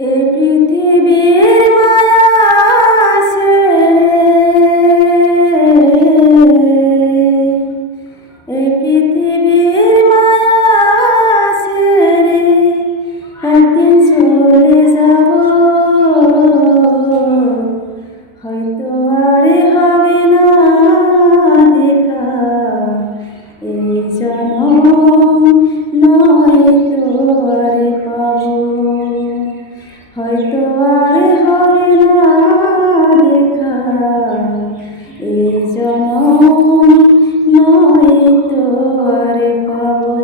এ পৃথিবীর মায়া ছেড়ে, এ পৃথিবীর মায়া ছেড়ে একদিন চলে যাব, হয়তো আর হবে না দেখা এই জন্ম, নয়তো আর পাবো, হয়তো আর হবে না দেখা এই জন্ম, নয়তো আর পাবো।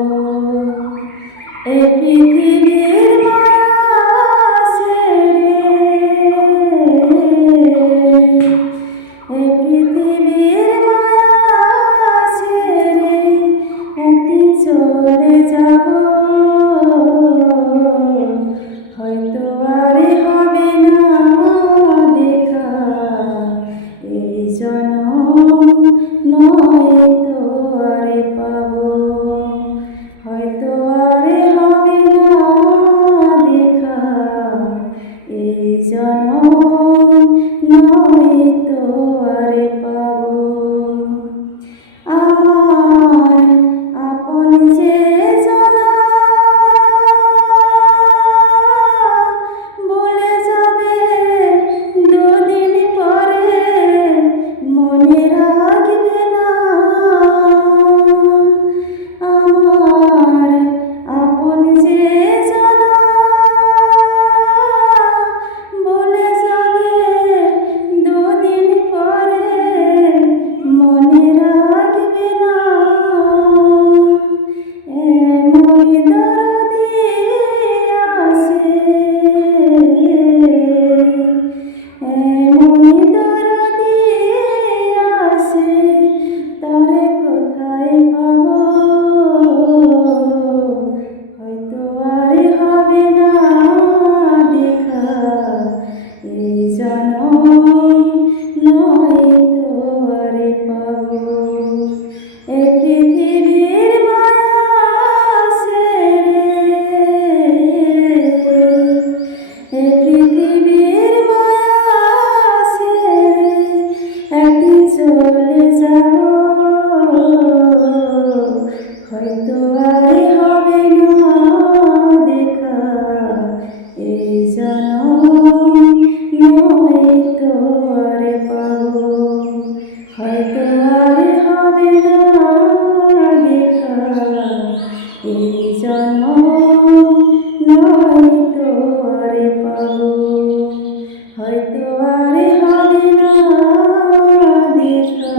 এ পৃথিবীর মায়া ছেড়ে, এ পৃথিবীর মায়া ছেড়ে একদিন চলে যাব, হয়তো আর হবে না দেখা এই জন্ম, নয়তো আর পাবো, হয়তো আর হবে না দেখা এই জন্ম, নয়তো আর পাবো। আমার আপন যে জানা বলে যাবে দুদিন পরে, মনে রাখবে না। আমার আপন যে জানা বলে যাবে দুদিন পরে, মনে রাখবে না। এমনই দরদি আসে, এমনই দরদি আসে, তারে কোথায় পাবো, হয়তো আর হবে না দেখা এই জন্ম, নয়তো আর পাবো। এ পৃথিবীর মায়া ছেড়ে, এ পৃথিবীর মায়া ছেড়ে একদিন চলে যাব, হয়তো আর হবে না দেখা এই জন্ম, নয়তো আর পাবো, হয়তো আর হবে না দেখা এই জন্ম, নয়তো আর পাবো, হয়তো আর হবে না দেখা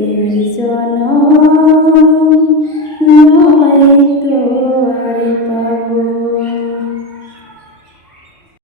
এই জন্ম।